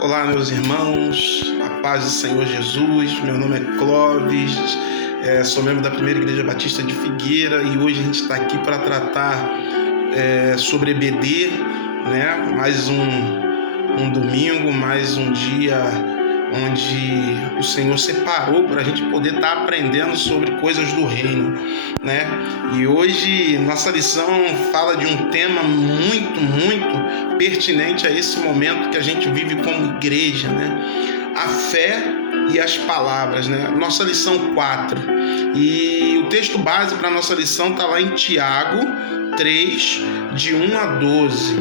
Olá, meus irmãos, a paz do Senhor Jesus. Meu nome é Clóvis, sou membro da Primeira Igreja Batista de Figueira e hoje a gente está aqui para tratar sobre EBD, né? Mais um domingo, mais um dia onde o Senhor separou para a gente poder estar aprendendo sobre coisas do reino, né? E hoje nossa lição fala de um tema muito pertinente a esse momento que a gente vive como igreja, né? A fé e as palavras, né? Nossa lição 4. E o texto base para nossa lição está lá em Tiago 3, de 1 a 12.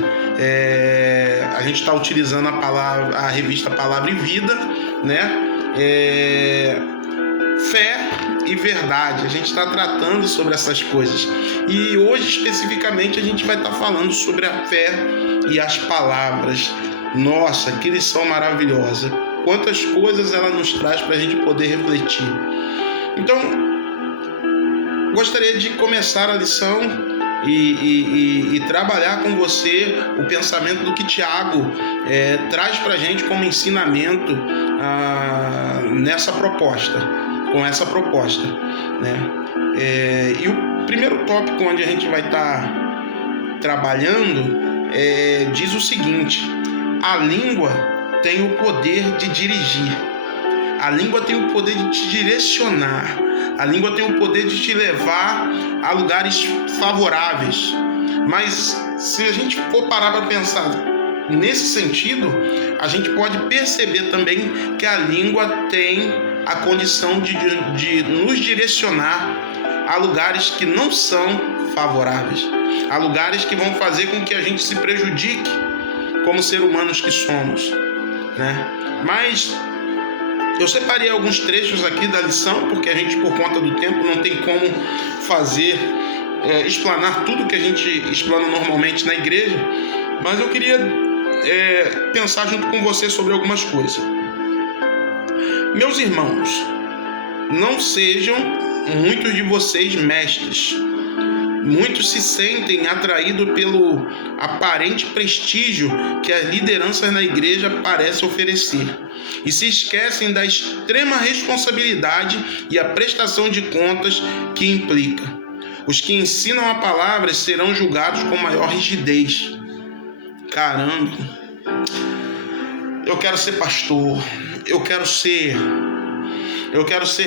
A gente está utilizando a revista Palavra e Vida, né? Fé e verdade. A gente está tratando sobre essas coisas. E hoje, especificamente, a gente vai estar falando sobre a fé e as palavras. Nossa, que lição maravilhosa! Quantas coisas ela nos traz para a gente poder refletir. Então, gostaria de começar a lição e trabalhar com você o pensamento do que Tiago traz para a gente como ensinamento nessa proposta, com essa proposta, né? E o primeiro tópico onde a gente vai estar trabalhando diz o seguinte: a língua tem o poder de dirigir, a língua tem o poder de te direcionar, a língua tem o poder de te levar a lugares favoráveis. Mas se a gente for parar para pensar nesse sentido, a gente pode perceber também que a língua tem a condição de nos direcionar a lugares que não são favoráveis, a lugares que vão fazer com que a gente se prejudique como ser humanos que somos, né? Mas eu separei alguns trechos aqui da lição, porque a gente, por conta do tempo, não tem como explanar tudo que a gente explana normalmente na igreja, mas eu queria pensar junto com você sobre algumas coisas. Meus irmãos, não sejam muitos de vocês mestres. Muitos se sentem atraídos pelo aparente prestígio que as lideranças na igreja parecem oferecer e se esquecem da extrema responsabilidade e a prestação de contas que implica. Os que ensinam a palavra serão julgados com maior rigidez. Caramba, eu quero ser pastor, eu quero ser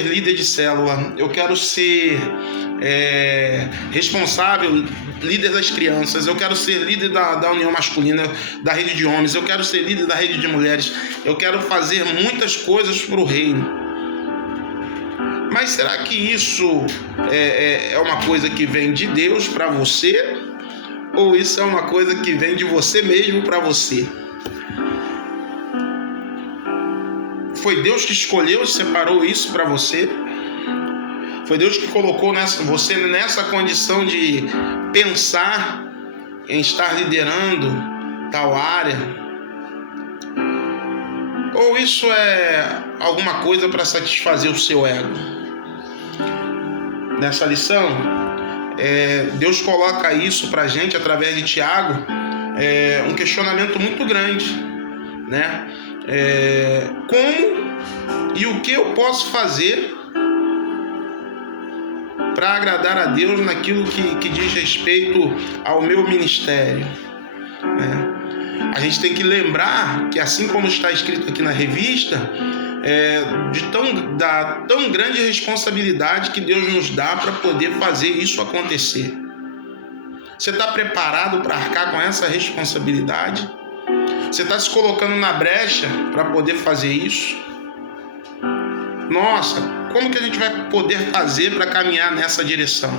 líder de célula, eu quero ser responsável, líder das crianças, eu quero ser líder da união masculina, da rede de homens, eu quero ser líder da rede de mulheres, eu quero fazer muitas coisas para o reino. Mas será que isso é uma coisa que vem de Deus para você? Ou isso é uma coisa que vem de você mesmo para você? Foi Deus que escolheu e separou isso para você? Foi Deus que colocou você nessa condição de pensar em estar liderando tal área? Ou isso é alguma coisa para satisfazer o seu ego? Nessa lição, Deus coloca isso para a gente através de Tiago, um questionamento muito grande, né? Como e o que eu posso fazer para agradar a Deus naquilo que diz respeito ao meu ministério, né? A gente tem que lembrar que, assim como está escrito aqui na revista, da tão grande responsabilidade que Deus nos dá para poder fazer isso acontecer. Você está preparado para arcar com essa responsabilidade? Você está se colocando na brecha para poder fazer isso? Nossa, como que a gente vai poder fazer para caminhar nessa direção?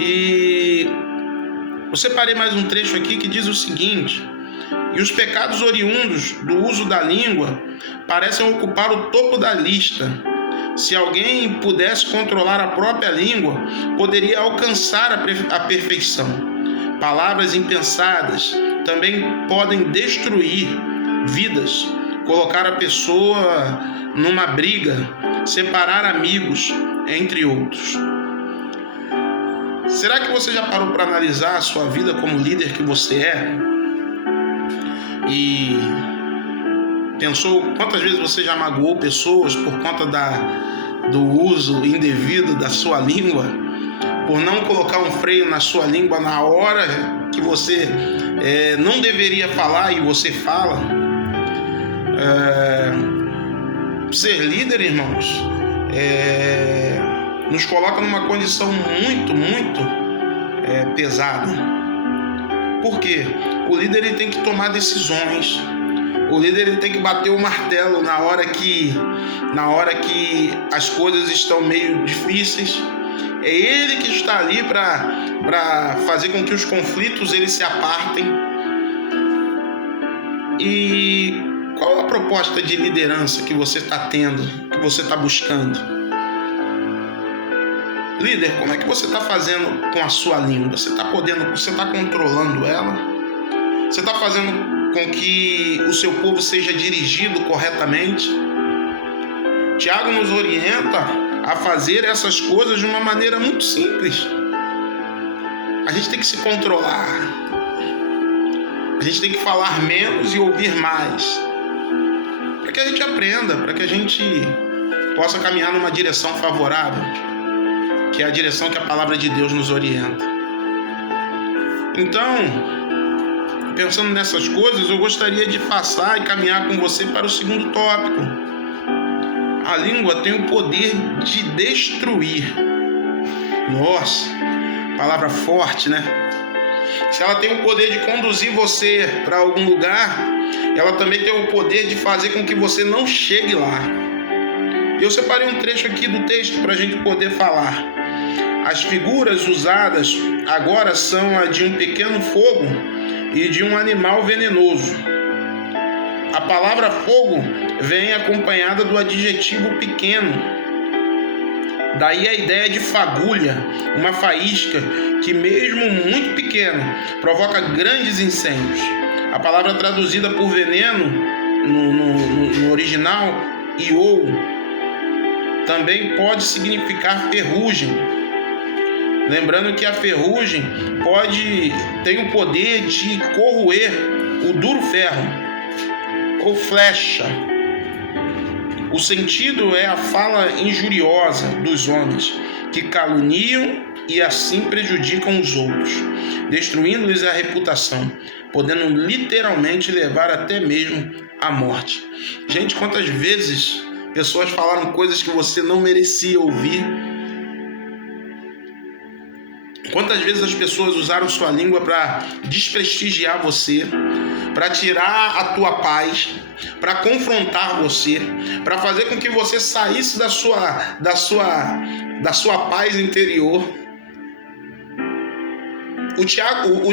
E eu separei mais um trecho aqui que diz o seguinte: e os pecados oriundos do uso da língua parecem ocupar o topo da lista. Se alguém pudesse controlar a própria língua, poderia alcançar a perfeição. Palavras impensadas também podem destruir vidas, colocar a pessoa numa briga, separar amigos, entre outros. Será que você já parou para analisar a sua vida como líder que você é? E Pensou quantas vezes você já magoou pessoas por conta do uso indevido da sua língua? Por não colocar um freio na sua língua na hora que você não deveria falar e você fala? Ser líder, irmãos, nos coloca numa condição muito, muito pesada. Por quê? O líder ele tem que tomar decisões. O líder ele tem que bater o martelo na hora que as coisas estão meio difíceis. É ele que está ali para fazer com que os conflitos eles se apartem. E qual a proposta de liderança que você está tendo, que você está buscando? Líder, como é que você está fazendo com a sua língua? Você está controlando ela? Você está fazendo com que o seu povo seja dirigido corretamente? Tiago nos orienta a fazer essas coisas de uma maneira muito simples. A gente tem que se controlar. A gente tem que falar menos e ouvir mais. Para que a gente aprenda, para que a gente possa caminhar numa direção favorável, que é a direção que a palavra de Deus nos orienta. Então, pensando nessas coisas, eu gostaria de passar e caminhar com você para o segundo tópico. A língua tem o poder de destruir. Nossa, palavra forte, né? Se ela tem o poder de conduzir você para algum lugar, ela também tem o poder de fazer com que você não chegue lá. Eu separei um trecho aqui do texto para a gente poder falar. As figuras usadas agora são a de um pequeno fogo e de um animal venenoso. A palavra fogo vem acompanhada do adjetivo pequeno. Daí a ideia de fagulha, uma faísca que mesmo muito pequena provoca grandes incêndios. A palavra traduzida por veneno no original, iou, também pode significar ferrugem. Lembrando que a ferrugem tem o poder de corroer o duro ferro ou flecha. O sentido é a fala injuriosa dos homens que caluniam e assim prejudicam os outros, destruindo-lhes a reputação, podendo literalmente levar até mesmo à morte. Gente, quantas vezes pessoas falaram coisas que você não merecia ouvir? Quantas vezes as pessoas usaram sua língua para desprestigiar você, para tirar a tua paz, para confrontar você, para fazer com que você saísse da sua paz interior? O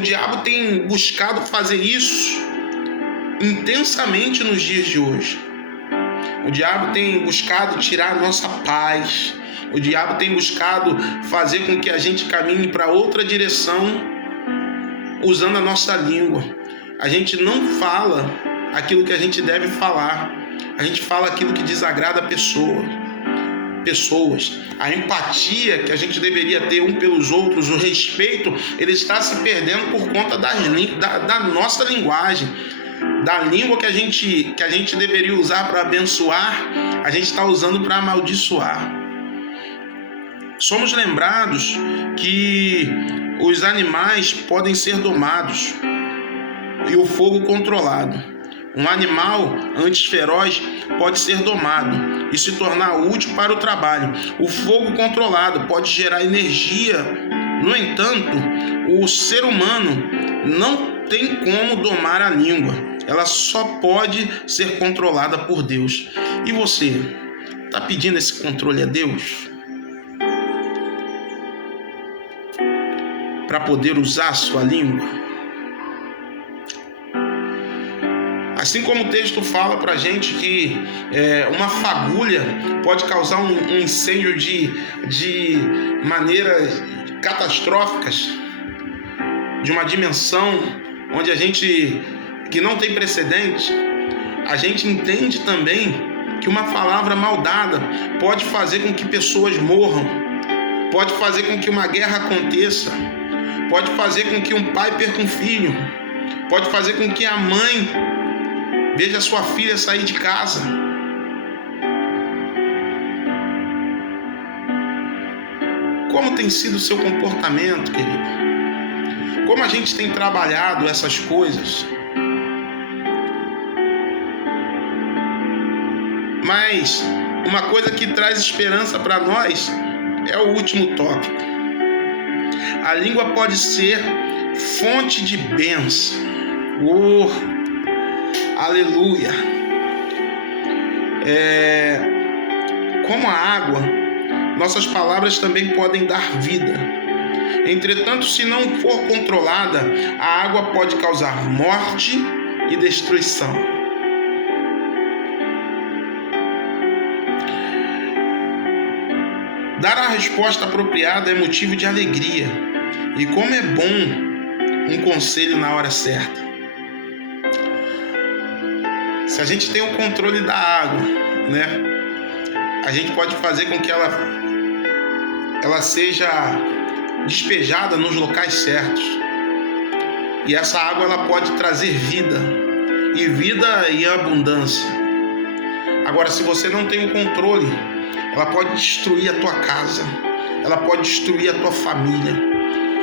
diabo tem buscado fazer isso intensamente nos dias de hoje. O diabo tem buscado tirar a nossa paz. O diabo tem buscado fazer com que a gente caminhe para outra direção usando a nossa língua. A gente não fala aquilo que a gente deve falar. A gente fala aquilo que desagrada a pessoas. A empatia que a gente deveria ter um pelos outros, o respeito, ele está se perdendo por conta da nossa linguagem. Da língua que a gente deveria usar para abençoar, a gente está usando para amaldiçoar. Somos lembrados que os animais podem ser domados e o fogo controlado. Um animal, antes feroz, pode ser domado e se tornar útil para o trabalho. O fogo controlado pode gerar energia. No entanto, o ser humano não tem como domar a língua. Ela só pode ser controlada por Deus. E você, está pedindo esse controle a Deus? Para poder usar a sua língua? Assim como o texto fala para a gente que uma fagulha pode causar um incêndio de maneiras catastróficas, de uma dimensão onde que não tem precedente, a gente entende também que uma palavra mal dada pode fazer com que pessoas morram, pode fazer com que uma guerra aconteça, pode fazer com que um pai perca um filho, pode fazer com que a mãe Veja sua filha sair de casa. Como tem sido o seu comportamento, querido? Como a gente tem trabalhado essas coisas? Mas uma coisa que traz esperança para nós é o último tópico. A língua pode ser fonte de bênção. Oh, aleluia! Como a água, nossas palavras também podem dar vida. Entretanto, se não for controlada, a água pode causar morte e destruição. Dar a resposta apropriada é motivo de alegria. E como é bom um conselho na hora certa. Se a gente tem o controle da água, né? A gente pode fazer com que ela seja despejada nos locais certos. E essa água ela pode trazer vida. E vida em abundância. Agora, se você não tem o controle, ela pode destruir a tua casa, ela pode destruir a tua família,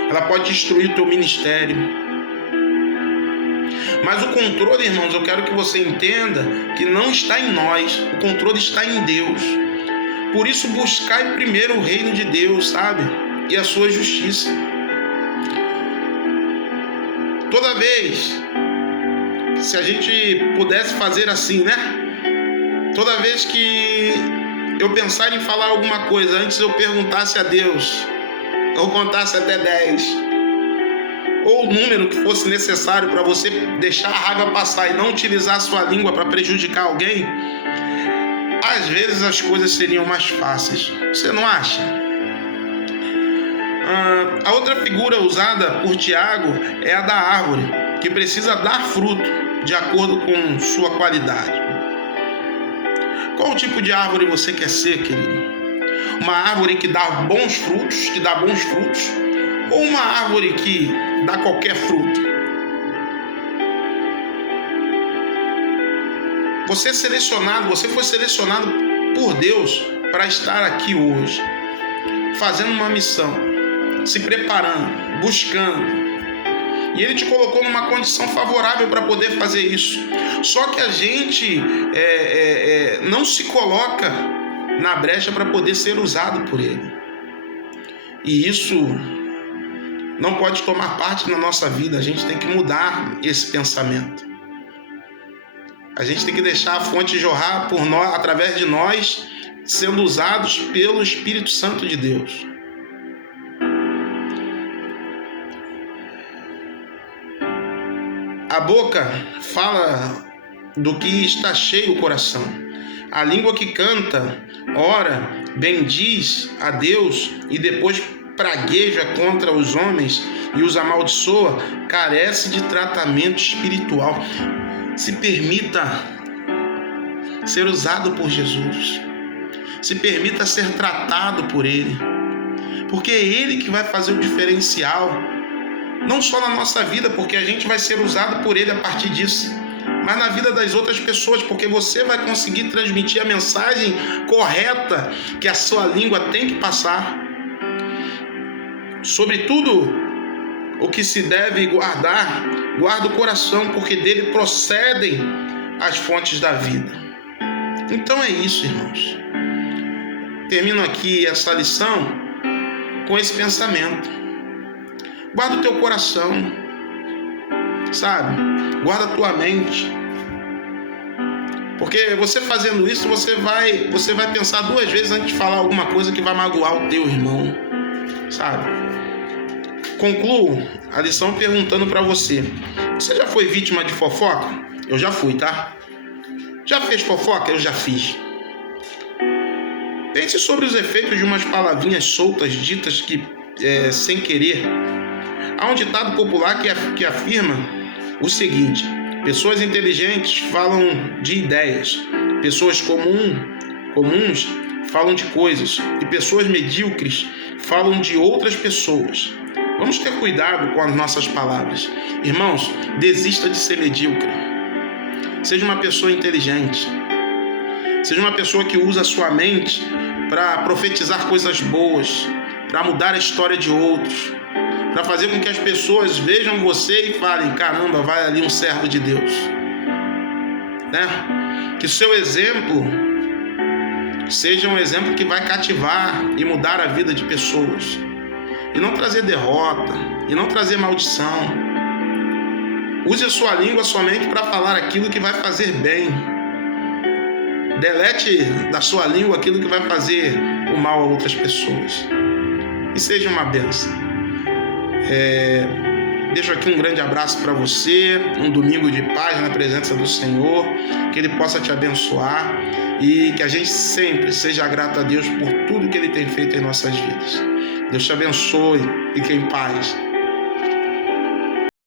ela pode destruir o teu ministério. Mas o controle, irmãos, eu quero que você entenda que não está em nós, o controle está em Deus. Por isso, buscai primeiro o reino de Deus, sabe? E a sua justiça. Toda vez, se a gente pudesse fazer assim, né? Toda vez que eu pensar em falar alguma coisa, antes eu perguntasse a Deus, ou contasse até 10, ou o número que fosse necessário para você deixar a raiva passar e não utilizar a sua língua para prejudicar alguém, às vezes as coisas seriam mais fáceis. Você não acha? A outra figura usada por Tiago é a da árvore, que precisa dar fruto de acordo com sua qualidade. Qual tipo de árvore você quer ser, querido? Uma árvore que dá bons frutos, ou uma árvore que dá qualquer fruto? Você foi selecionado por Deus para estar aqui hoje, fazendo uma missão, se preparando, buscando. E Ele te colocou numa condição favorável para poder fazer isso. Só que a gente não se coloca na brecha para poder ser usado por Ele. E isso não pode tomar parte na nossa vida. A gente tem que mudar esse pensamento. A gente tem que deixar a fonte jorrar por nós, através de nós, sendo usados pelo Espírito Santo de Deus. A boca fala do que está cheio o coração. A língua que canta, ora, bendiz a Deus e depois pragueja contra os homens e os amaldiçoa, carece de tratamento espiritual. Se permita ser usado por Jesus. Se permita ser tratado por Ele. Porque é Ele que vai fazer o diferencial. Não só na nossa vida, porque a gente vai ser usado por Ele a partir disso, mas na vida das outras pessoas, porque você vai conseguir transmitir a mensagem correta que a sua língua tem que passar. Sobretudo, o que se deve guardar, guarda o coração, porque dele procedem as fontes da vida. Então é isso, irmãos. Termino aqui essa lição com esse pensamento. Guarda o teu coração, sabe? Guarda a tua mente. Porque você fazendo isso, você vai pensar 2 vezes antes de falar alguma coisa que vai magoar o teu irmão, sabe? Concluo a lição perguntando para você: você já foi vítima de fofoca? Eu já fui, tá? Já fez fofoca? Eu já fiz. Pense sobre os efeitos de umas palavrinhas soltas ditas sem querer. Há um ditado popular que afirma o seguinte: pessoas inteligentes falam de ideias, pessoas comuns falam de coisas e pessoas medíocres falam de outras pessoas. Vamos ter cuidado com as nossas palavras. Irmãos, desista de ser medíocre. Seja uma pessoa inteligente. Seja uma pessoa que usa a sua mente para profetizar coisas boas, para mudar a história de outros, para fazer com que as pessoas vejam você e falem: caramba, vai ali um servo de Deus. Né? Que o seu exemplo seja um exemplo que vai cativar e mudar a vida de pessoas. E não trazer derrota, e não trazer maldição. Use a sua língua somente para falar aquilo que vai fazer bem. Delete da sua língua aquilo que vai fazer o mal a outras pessoas. E seja uma bênção. Deixo aqui um grande abraço para você, um domingo de paz na presença do Senhor, que Ele possa te abençoar e que a gente sempre seja grato a Deus por tudo que Ele tem feito em nossas vidas. Deus te abençoe, fique em paz.